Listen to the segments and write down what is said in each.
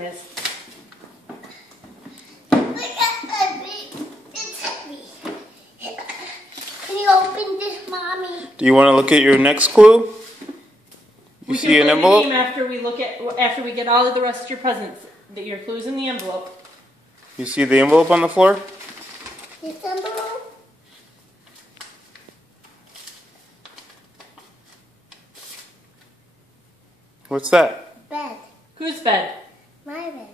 Yes. Look at that big. It's heavy. Can you open this, Mommy? Do you want to look at your next clue? You We see can an play the envelope? game after we get all of the rest of your presents. That your clue's in the envelope. You see the envelope on the floor? This envelope? What's that? Bed. Whose bed? My bed.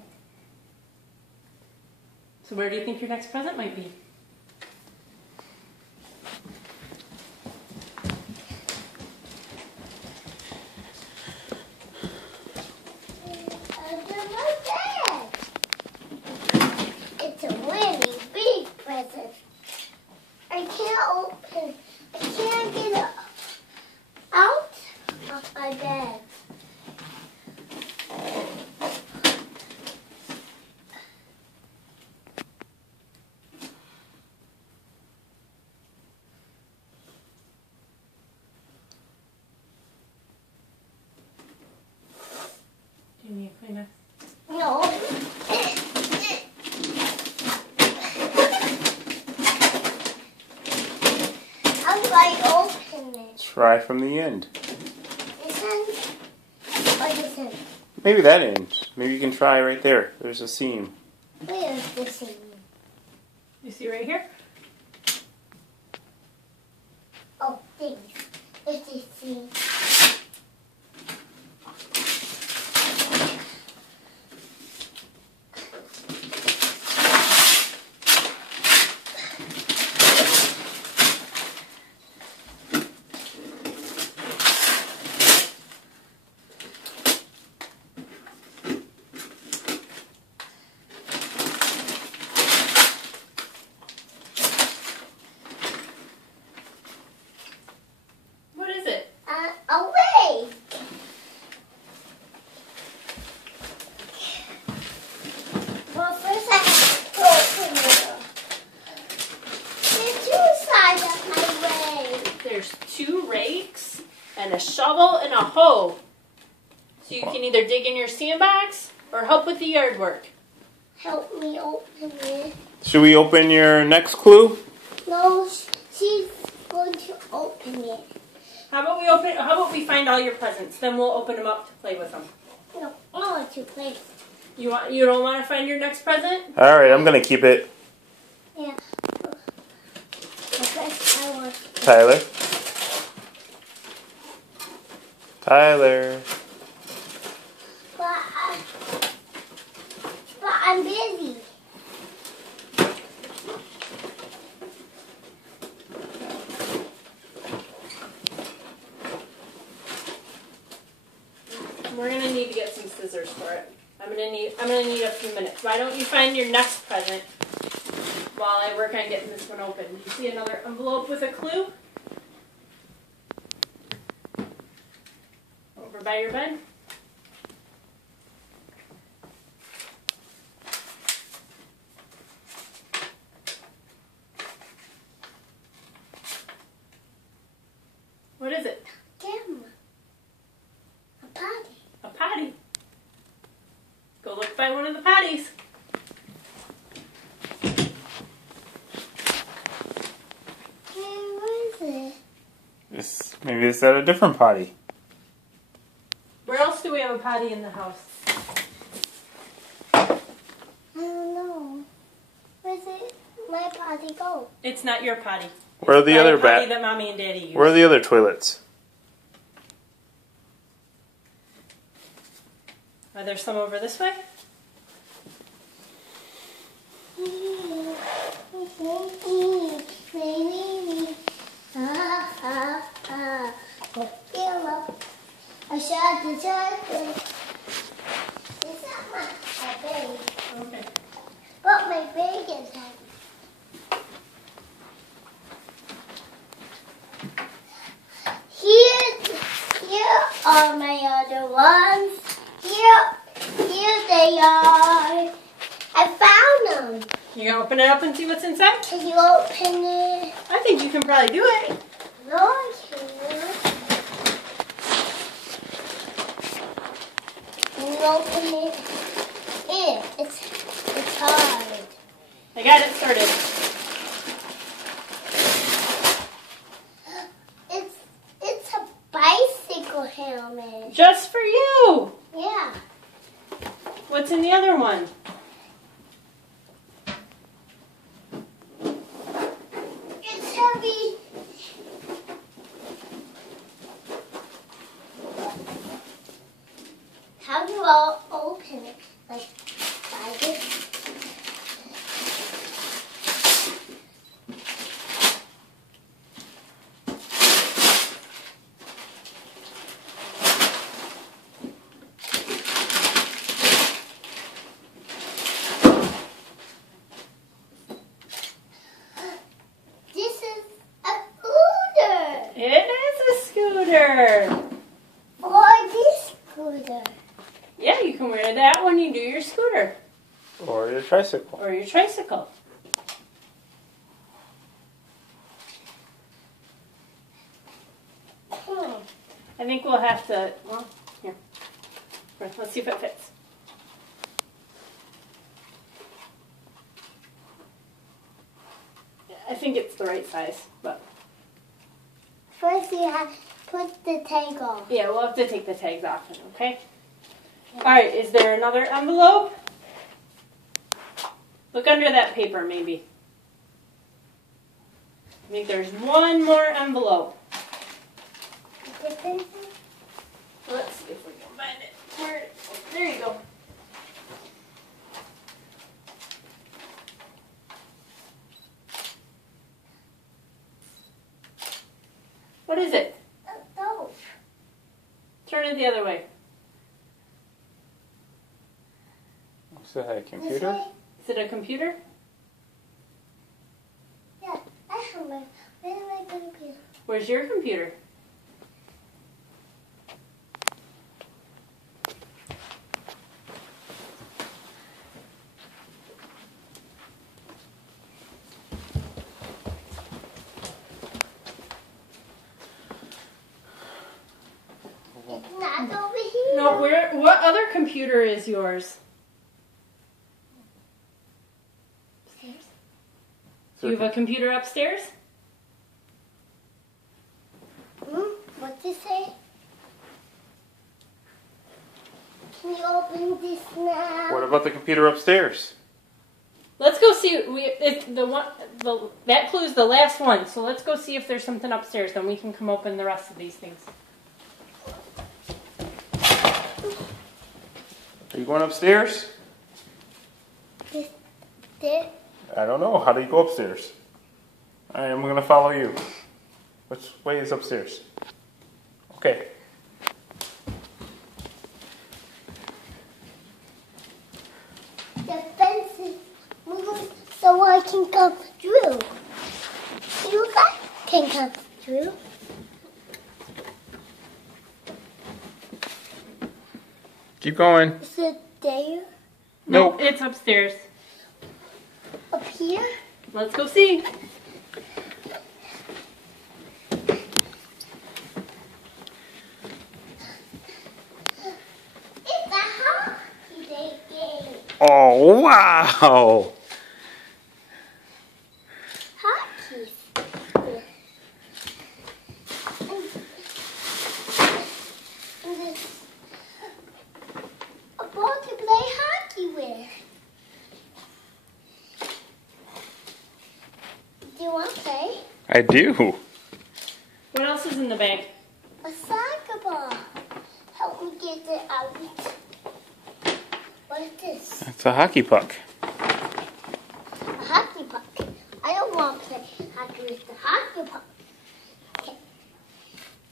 So where do you think your next present might be? Under my bed. It's a really big present. I can't get it out of my bed. Do you need a Kleenex? No. How do I open it? Try from the end. This end or this end? Maybe that end. Maybe you can try right there. There's a seam. Where is this end? You see right here? Oh, things. It's this thing. What is it? Away! Well, first I have to open it. There's two sides of my way. There's 2 rakes and a shovel and a hoe. So you can either dig in your sandbox or help with the yard work. Help me open it. Should we open your next clue? No, she's going to open it. How about we find all your presents, then we'll open them up to play with them. No, I want to play. You don't want to find your next present? Alright, I'm going to keep it. Yeah. I want. Tyler. Tyler. But I'm busy. We're gonna need to get some scissors for it. I'm gonna need a few minutes. Why don't you find your next present while I work on getting this one open? Do you see another envelope with a clue? Over by your bed? What is it? Camera. A potty. A potty. Go look by one of the potties. Hey, what is it? Maybe it's at a different potty. Where else do we have a potty in the house? I don't know. Where's it? My potty go? It's not your potty. Where are the other potty that Mommy and Daddy use. Where are the other toilets? Are there some over this way? I shot the chocolate. It's not my bag. Okay. But my bag is heavy. Here are my other ones. Here they are. I found them. You gonna open it up and see what's inside? Can you open it? I think you can probably do it. No, I can't. Can you open it? It's hard. I got it started. It's a bicycle helmet. Just for you. Yeah. What's in the other one? It's heavy. How do I open it? Like this? This is a scooter. It is a scooter. Or this scooter. Yeah, you can wear that when you do your scooter Or your tricycle. or your tricycle. I think we'll have to, well, here. Let's see if it fits. I think it's the right size, but First you have to put the tag on. yeah, we'll have to take the tags off, okay? Alright, is there another envelope? Look under that paper, maybe. I think there's one more envelope. Let's see if we can find it. There you go. What is it? No. Turn it the other way. Is that a This computer? way? Is it a computer? Yeah, I have my. Where's my computer? Where's your computer? It's not over here. No, what other computer is yours? Upstairs. Do you have a computer upstairs? What'd you say? Can you open this now? What about the computer upstairs? Let's go see. That clue's the last one. So let's go see if there's something upstairs. Then we can come open the rest of these things. Are you going upstairs? There. I don't know. How do you go upstairs? I am going to follow you. Which way is upstairs? Okay. The fence is moving so I can come through. You guys can come through. Keep going. Is it there? Nope. It's upstairs. Up here? Let's go see. It's a hockey game. Oh, wow. Hockey. And this a ball to play hockey with. Do you want to play? I do. What else is in the bag? A soccer ball. Help me get it out. What is this? It's a hockey puck. A hockey puck. I don't want to play hockey with the hockey puck. Okay.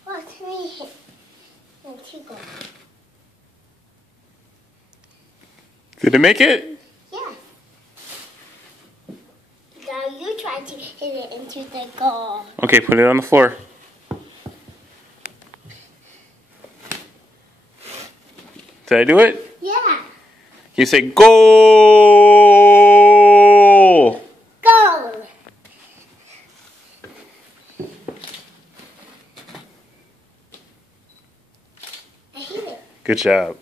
Watch me hit. And two go. Did it make it? Yes. Now you try to hit it into the goal. Okay, put it on the floor. Did I do it? Yeah. You say goal. Goal. I hit it. Good job.